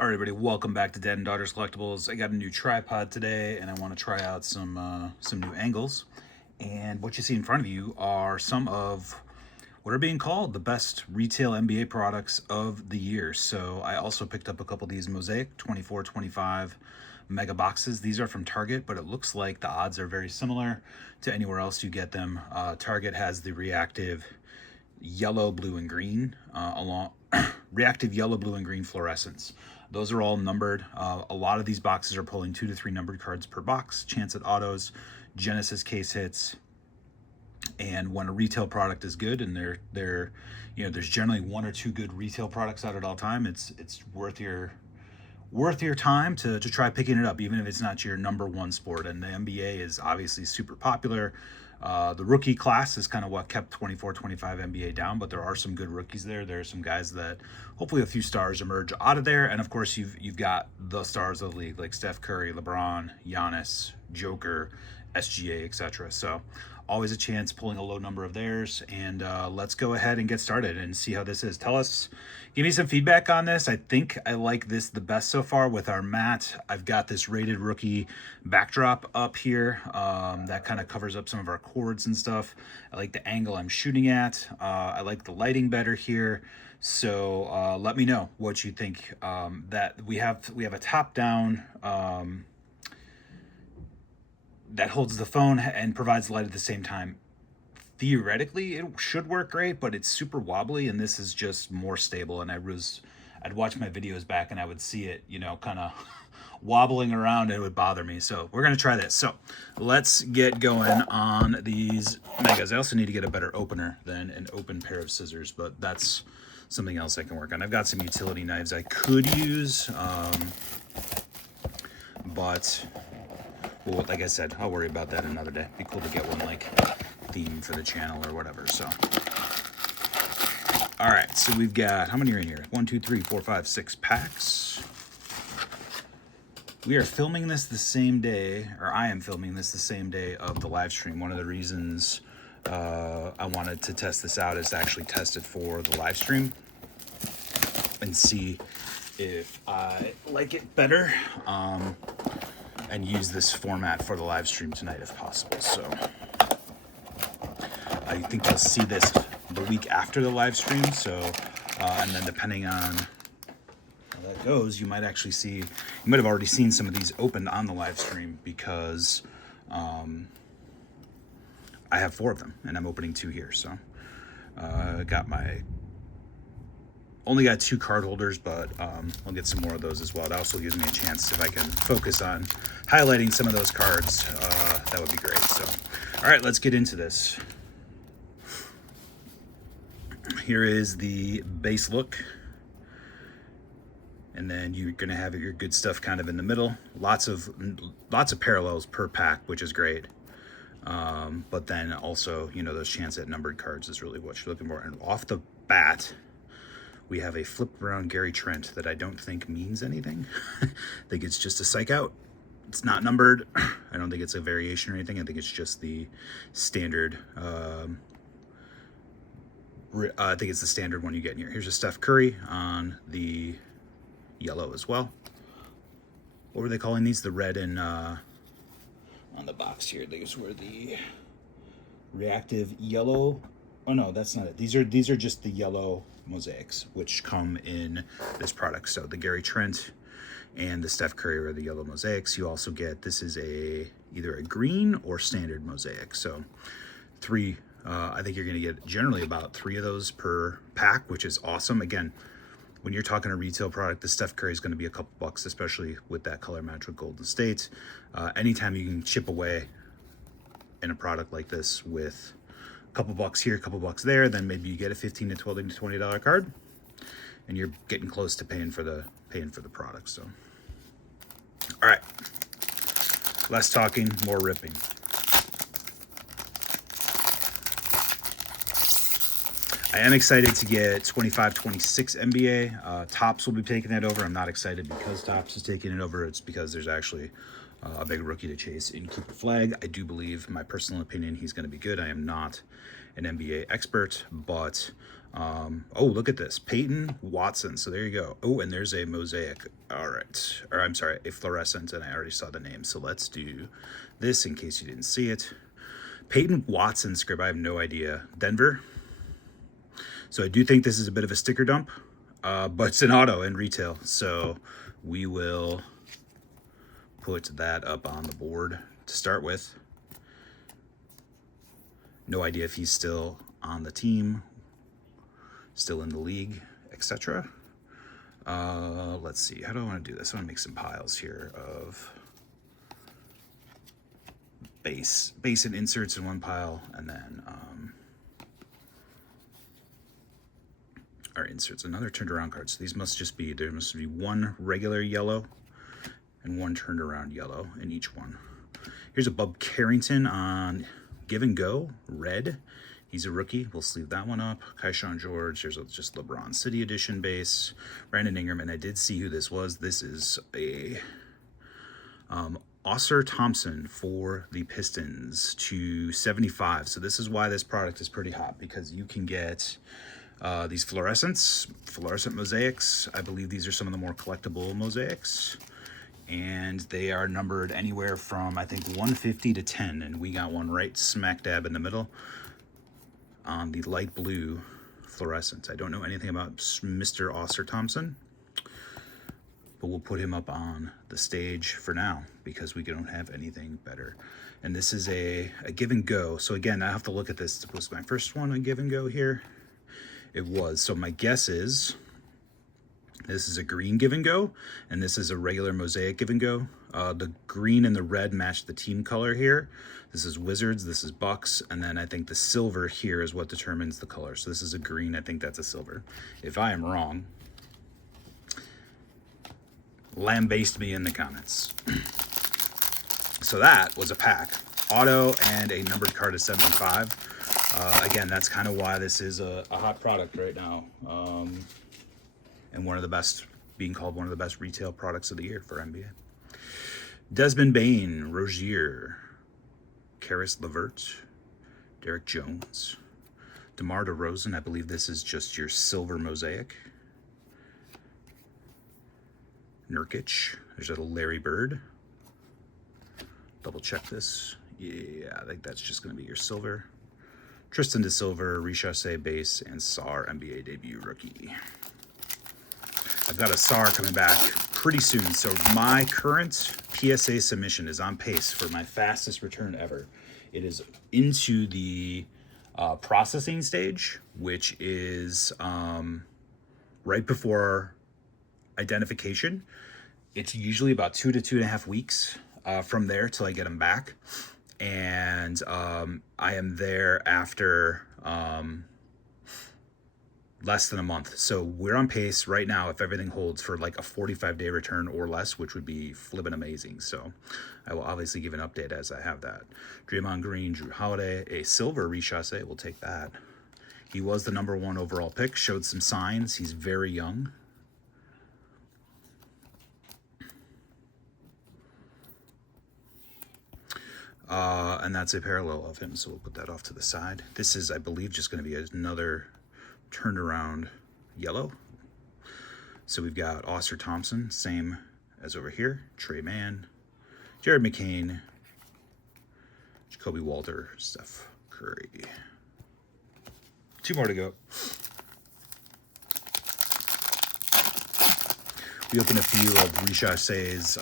All right, everybody, welcome back to Dad and Daughters Collectibles. I got a new tripod today, and I want to try out some new angles. And what you see in front of you are some of what are being called the best retail NBA products of the year. So I also picked up a couple of these Mosaic 24-25 mega boxes. These are from Target, but it looks like the odds are very similar to anywhere else you get them. Target has the reactive yellow, blue, and green along reactive yellow, blue, and green fluorescence. Those are all numbered. A lot of these boxes are pulling 2 to 3 numbered cards per box. Chance at autos, Genesis case hits, and when a retail product is good, and there's generally 1 or 2 good retail products out at all time. It's worth your time to try picking it up, even if it's not your number one sport. And the NBA is obviously super popular. The rookie class is kind of what kept 24-25 NBA down, but there are some good rookies there. There are some guys that hopefully a few stars emerge out of there. And of course, you've got the stars of the league like Steph Curry, LeBron, Giannis, Joker, SGA, etc. So always a chance pulling a low number of theirs. And let's go ahead and get started and see how this is. Give me some feedback on this. I think I like this the best so far with our mat. I've got this rated rookie backdrop up here that kind of covers up some of our cords and stuff. I like the angle I'm shooting at. I like the lighting better here. So let me know what you think. That we have a top down that holds the phone and provides light at the same time. Theoretically, it should work great, but it's super wobbly, and this is just more stable. And I'd watch my videos back, and I would see it, kind of wobbling around, and it would bother me. So we're gonna try this. So let's get going on these megas. I also need to get a better opener than an open pair of scissors, but that's something else I can work on. I've got some utility knives I could use, but well, like I said, I'll worry about that another day. Be cool to get one like theme for the channel or whatever. So all right, so we've got, how many are in here? 1, 2, 3, 4, 5, 6 packs. We are filming this the same day, or I am filming this the same day of the live stream. One of the reasons I wanted to test this out is to actually test it for the live stream and see if I like it better, and use this format for the live stream tonight if possible. So I think you'll see this the week after the live stream. So, and then depending on how that goes, you might have already seen some of these opened on the live stream, because I have 4 of them and I'm opening 2 here. So only got 2 card holders, but I'll get some more of those as well. It also gives me a chance, if I can focus on highlighting some of those cards, that would be great. So, all right, let's get into this. Here is the base look. And then you're gonna have your good stuff kind of in the middle. Lots of parallels per pack, which is great. But then also, those chance at numbered cards is really what you're looking for. And off the bat, we have a flipped around Gary Trent that I don't think means anything. I think it's just a psych out. It's not numbered. I don't think it's a variation or anything. I think it's just the standard. I think it's the standard one you get in here. Here's a Steph Curry on the yellow as well. What were they calling these? The red and on the box here. These were the reactive yellow. Oh no, that's not it. These are just the yellow mosaics, which come in this product. So the Gary Trent and the Steph Curry are the yellow mosaics. You also get, this is either a green or standard mosaic. So 3, I think you're gonna get generally about 3 of those per pack, which is awesome. Again, when you're talking a retail product, the Steph Curry is gonna be a couple bucks, especially with that color match with Golden State. Anytime you can chip away in a product like this with a couple bucks here, a couple bucks there, then maybe you get a $15 to $12 to $20 card, and you're getting close to paying for the product. So, all right, less talking, more ripping. I am excited to get 25-26 NBA. Topps will be taking that over. I'm not excited because Topps is taking it over. It's because there's actually a big rookie to chase in Cooper Flag. I do believe, my personal opinion, he's going to be good. I am not an NBA expert, but Oh, look at this. Peyton Watson. So there you go. Oh, and there's a Mosaic. All right. Or I'm sorry, a fluorescent, and I already saw the name. So let's do this in case you didn't see it. Peyton Watson script. I have no idea. Denver. So I do think this is a bit of a sticker dump, but it's an auto in retail. So we will put that up on the board to start with. No idea if he's still on the team, still in the league, etc. Let's see. How do I want to do this? I want to make some piles here of base and inserts in one pile, and then our inserts. Another turned around card. So these must just be, there must be one regular yellow and one turned around yellow in each one. Here's a Bub Carrington on Give and Go, red. He's a rookie. We'll sleeve that one up. Keyshawn George. There's just LeBron City Edition base. Brandon Ingram, and I did see who this was. This is a Oscar Thompson for the Pistons to 75. So this is why this product is pretty hot, because you can get these fluorescent mosaics. I believe these are some of the more collectible mosaics. And they are numbered anywhere from, I think, 150 to 10. And we got one right smack dab in the middle on the light blue fluorescent. I don't know anything about Mr. Oscar Thompson, but we'll put him up on the stage for now because we don't have anything better. And this is a Give and Go. So again, I have to look at this. Was my first one a Give and Go here? It was. So my guess is this is a green Give and Go, and this is a regular Mosaic Give and Go. The green and the red match the team color here. This is Wizards, this is Bucks, and then I think the silver here is what determines the color. So this is a green, I think that's a silver. If I am wrong, lambaste me in the comments. So that was a pack. Auto and a numbered card of 75. Again, that's kind of why this is a hot product right now. And one of the best, being called one of the best retail products of the year for NBA. Desmond Bain, Rozier, Karis LeVert, Derek Jones, DeMar DeRozan. I believe this is just your silver mosaic. Nurkic. There's a Larry Bird. Double check this. Yeah, I think that's just going to be your silver. Tristan DeSilver, Richase base, and Sar NBA debut rookie. I've got a SAR coming back pretty soon. So my current PSA submission is on pace for my fastest return ever. It is into the processing stage, which is right before identification. It's usually about 2 to 2.5 weeks from there till I get them back. And I am there after less than a month. So we're on pace right now, if everything holds, for like a 45-day return or less, which would be flippin' amazing. So I will obviously give an update as I have that. Draymond Green, Drew Holiday, a silver Richase, we'll take that. He was the #1 overall pick, showed some signs. He's very young. And that's a parallel of him, so we'll put that off to the side. This is, I believe, just going to be another turned around yellow. So we've got Oscar Thompson, same as over here. Trey Mann, Jared McCain, Jacoby Walter, Steph Curry. 2 more to go. We opened a few of Richase's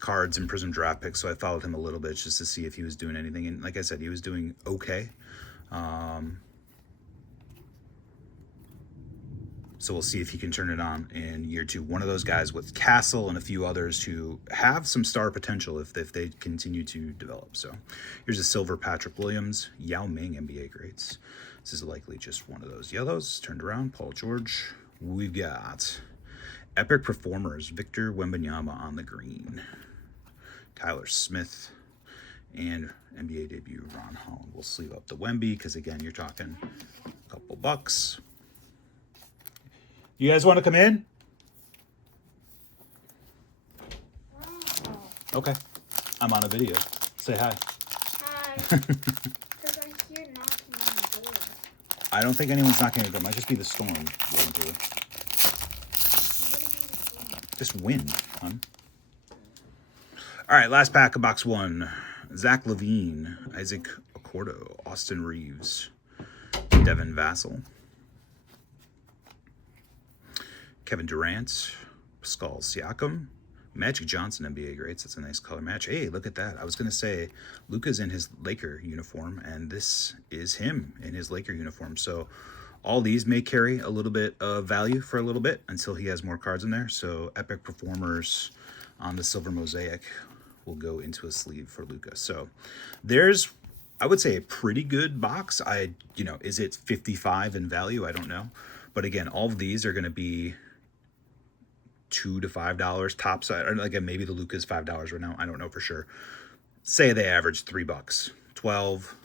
cards and Prism draft picks, so I followed him a little bit just to see if he was doing anything. And like I said, he was doing okay. So we'll see if he can turn it on in year 2. One of those guys with Castle and a few others who have some star potential if they continue to develop. So here's a silver Patrick Williams, Yao Ming NBA greats. This is likely just one of those yellows. Turned around, Paul George. We've got Epic Performers, Victor Wembanyama on the green. Tyler Smith, and NBA debut Ron Holland. We'll sleeve up the Wemby because, again, you're talking a couple bucks. You guys want to come in? Okay. I'm on a video. Say hi. Hi. Because I hear knocking on the door. I don't think anyone's not going to go. It might just be the storm going through. Just wind, hon. All right, last pack of box 1. Zach Levine, Isaac Accordo, Austin Reeves, Devin Vassell, Kevin Durant, Pascal Siakam, Magic Johnson, NBA greats. That's a nice color match. Hey, look at that. I was going to say Luka's in his Laker uniform, and this is him in his Laker uniform. So all these may carry a little bit of value for a little bit until he has more cards in there. So Epic Performers on the silver Mosaic will go into a sleeve for Luka. So there's, I would say, a pretty good box. Is it 55 in value? I don't know. But again, all of these are going to be $2 to $5 tops. Again, maybe the Luka is $5 right now. I don't know for sure. Say they average $3, 12.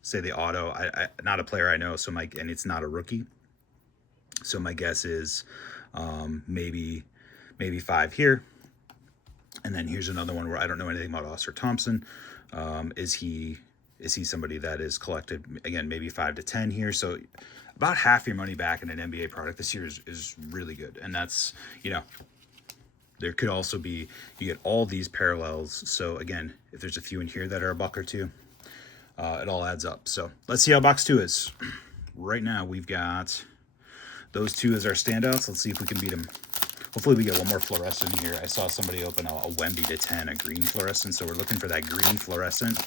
Say the auto. I not a player I know, so and it's not a rookie. So my guess is maybe 5 here. And then here's another one where I don't know anything about Oscar Thompson. Is he somebody that is collected, again, maybe 5 to 10 here? So about half your money back in an NBA product this year is really good. And that's, there could also be, you get all these parallels. So again, if there's a few in here that are $1 or $2, it all adds up. So let's see how box 2 is. Right now we've got those 2 as our standouts. Let's see if we can beat them. Hopefully we get one more fluorescent here. I saw somebody open a Wemby to 10, a green fluorescent. So we're looking for that green fluorescent,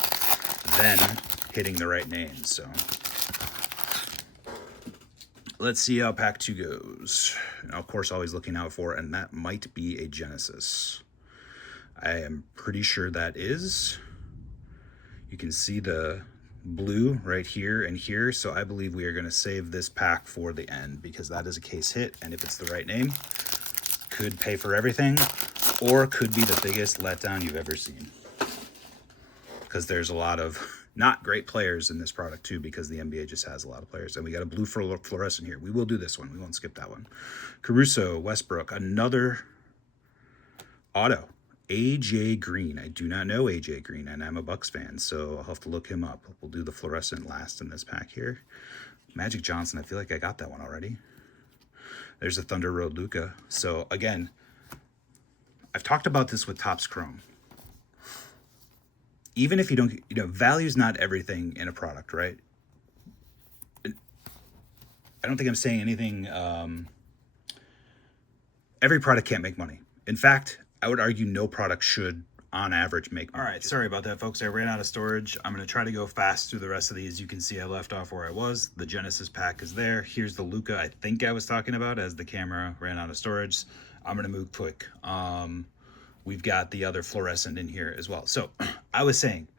then hitting the right name. So let's see how pack 2 goes. And of course, always looking out for, and that might be a Genesis. I am pretty sure that is. You can see the blue right here and here. So I believe we are going to save this pack for the end because that is a case hit. And if it's the right name, could pay for everything or could be the biggest letdown you've ever seen. Because there's a lot of not great players in this product too, because the NBA just has a lot of players. And we got a blue fluorescent here. We will do this one. We won't skip that one. Caruso, Westbrook, another auto. AJ Green. I do not know AJ Green, and I'm a Bucks fan, so I'll have to look him up. We'll do the fluorescent last in this pack here. Magic Johnson. I feel like I got that one already. There's a Thunder Road Luka. So again, I've talked about this with Topps Chrome. Even if you don't, value's not everything in a product, right? I don't think I'm saying anything. Every product can't make money. In fact, I would argue no product should, on average, make money. All right, sorry about that, folks. I ran out of storage. I'm going to try to go fast through the rest of these. You can see I left off where I was. The Genesis pack is there. Here's the Luka I think I was talking about as the camera ran out of storage. I'm going to move quick. We've got the other fluorescent in here as well. So I was saying,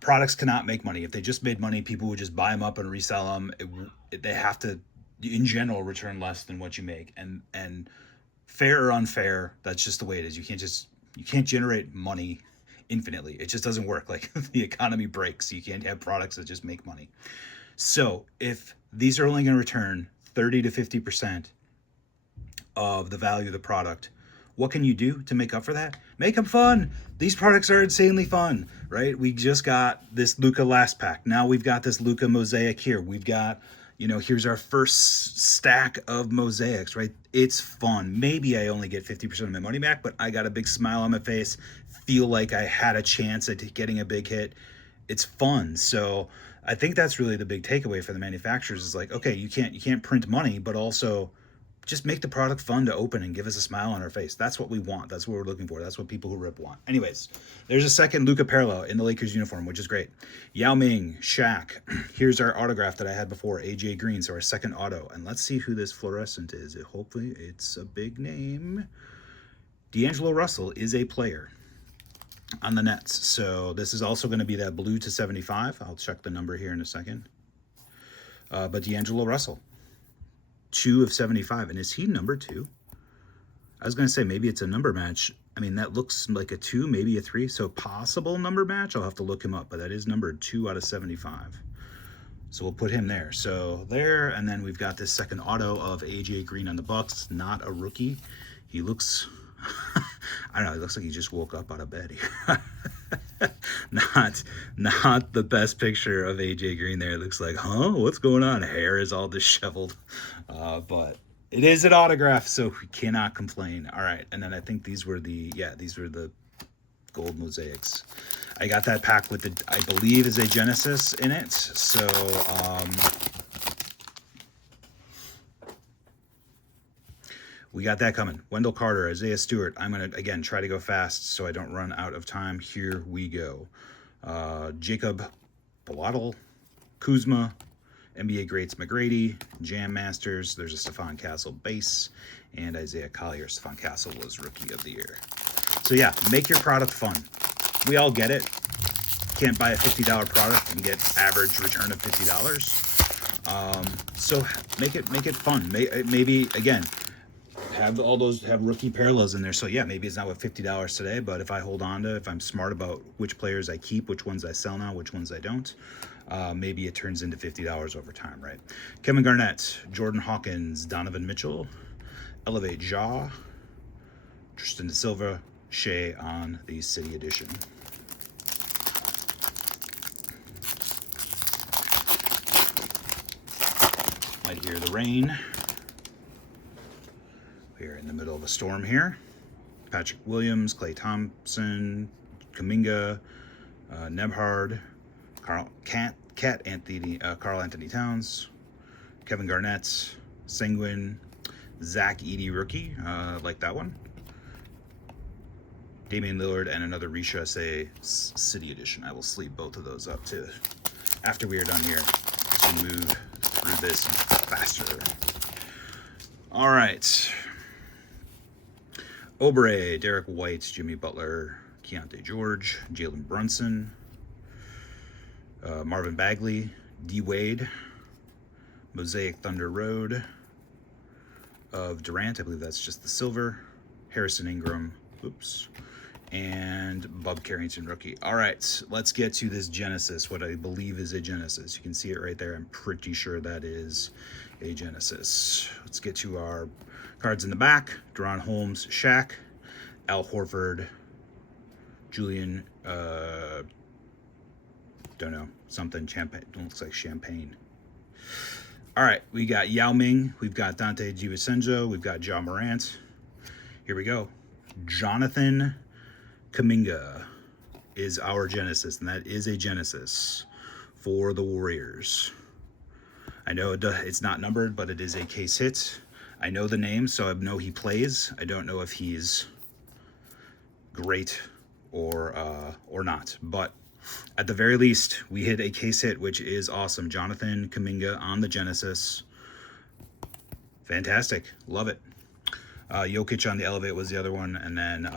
products cannot make money. If they just made money, people would just buy them up and resell them. They have to, in general, return less than what you make. And fair or unfair, that's just the way it is. You can't generate money infinitely. It just doesn't work. Like the economy breaks. You can't have products that just make money. So if these are only going to return 30 to 50% of the value of the product, what can you do to make up for that? Make them fun. These products are insanely fun, right? We just got this Luka last pack. Now we've got this Luka Mosaic here. We've got, here's our first stack of Mosaics, right? It's fun. Maybe I only get 50% of my money back, but I got a big smile on my face, feel like I had a chance at getting a big hit. It's fun. So I think that's really the big takeaway for the manufacturers is like, okay, you can't print money, but also just make the product fun to open and give us a smile on our face. That's what we want. That's what we're looking for. That's what people who rip want. Anyways, there's a second Luka parallel in the Lakers uniform, which is great. Yao Ming, Shaq. Here's our autograph that I had before, AJ Green, so our second auto. And let's see who this fluorescent is. Hopefully it's a big name. D'Angelo Russell is a player on the Nets. So this is also going to be that blue to 75. I'll check the number here in a second. But D'Angelo Russell. 2 of 75. And is he number 2? I was going to say maybe it's a number match. I mean, that looks like a 2, maybe a 3. So possible number match. I'll have to look him up. But that is numbered 2 out of 75. So we'll put him there. So there. And then we've got this second auto of AJ Green on the Bucks. Not a rookie. He looks... I don't know. It looks like he just woke up out of bed here. Not the best picture of AJ Green there. It looks like, huh? What's going on? Hair is all disheveled. But it is an autograph, so we cannot complain. All right, and then I think these were the gold mosaics. I got that pack with the, I believe, is a Genesis in it. So we got that coming. Wendell Carter, Isaiah Stewart. I'm going to, again, try to go fast so I don't run out of time. Here we go. Jacob Balattle, Kuzma, NBA Greats McGrady, Jam Masters. There's a Stephon Castle base, and Isaiah Collier. Stephon Castle was Rookie of the Year. So yeah, make your product fun. We all get it. Can't buy a $50 product and get average return of $50. So make it fun. Maybe again, have rookie parallels in there. So yeah, maybe it's not with $50 today, but if I hold on to, if I'm smart about which players I keep, which ones I sell now, which ones I don't, maybe it turns into $50 over time, right? Kevin Garnett, Jordan Hawkins, Donovan Mitchell, Elevate Jaw, Tristan Da Silva, Shea on the City Edition. Might hear the rain. We're in the middle of a storm here. Patrick Williams, Klay Thompson, Kuminga, Nebhard, Carl Anthony Towns, Kevin Garnett, Sengun, Zach Edey rookie, like that one. Damian Lillard and another Risha say City Edition. I will sleeve both of those up too after we are done here to move through this faster. All right. Oubre, Derek White, Jimmy Butler, Keontae George, Jalen Brunson, Marvin Bagley, D. Wade, Mosaic Thunder Road of Durant. I believe that's just the silver. Harrison Ingram, oops, and Bub Carrington rookie. All right, let's get to this Genesis, what I believe is a Genesis. You can see it right there. I'm pretty sure that is a Genesis. Let's get to our cards in the back. Deron Holmes, Shaq, Al Horford, Julian, don't know, something, champagne, looks like champagne. All right, we got Yao Ming, we've got Dante DiVincenzo, we've got Ja Morant. Here we go. Jonathan Kuminga is our Genesis, and that is a Genesis for the Warriors. I know it's not numbered, but it is a case hit. I know the name, so I know he plays. I don't know if he's great or not, but at the very least, we hit a case hit, which is awesome. Jonathan Kuminga on the Genesis. Fantastic. Love it. Jokic on the Elevate was the other one, and then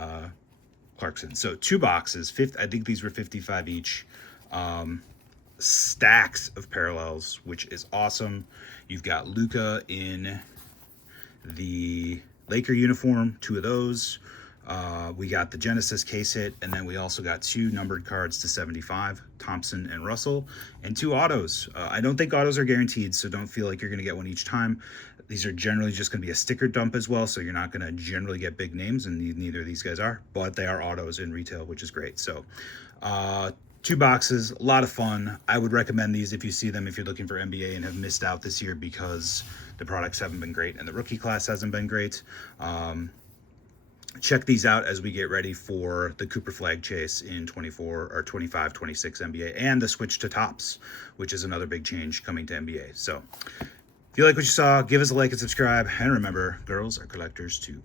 Clarkson. So 2 boxes. I think these were 55 each. Stacks of parallels, which is awesome. You've got Luka in the Laker uniform, 2 of those. We got the Genesis case hit, and then we also got 2 numbered cards to 75, Thompson and Russell, and 2 autos. I don't think autos are guaranteed, so don't feel like you're going to get one each time. These are generally just going to be a sticker dump as well, so you're not going to generally get big names, and neither of these guys are, but they are autos in retail, which is great. So 2 boxes, a lot of fun. I would recommend these if you see them, if you're looking for NBA and have missed out this year because the products haven't been great and the rookie class hasn't been great. Check these out as we get ready for the Cooper Flag chase in 24 or 25, 26 NBA, and the switch to tops, which is another big change coming to NBA. So if you like what you saw, give us a like and subscribe. And remember, girls are collectors too.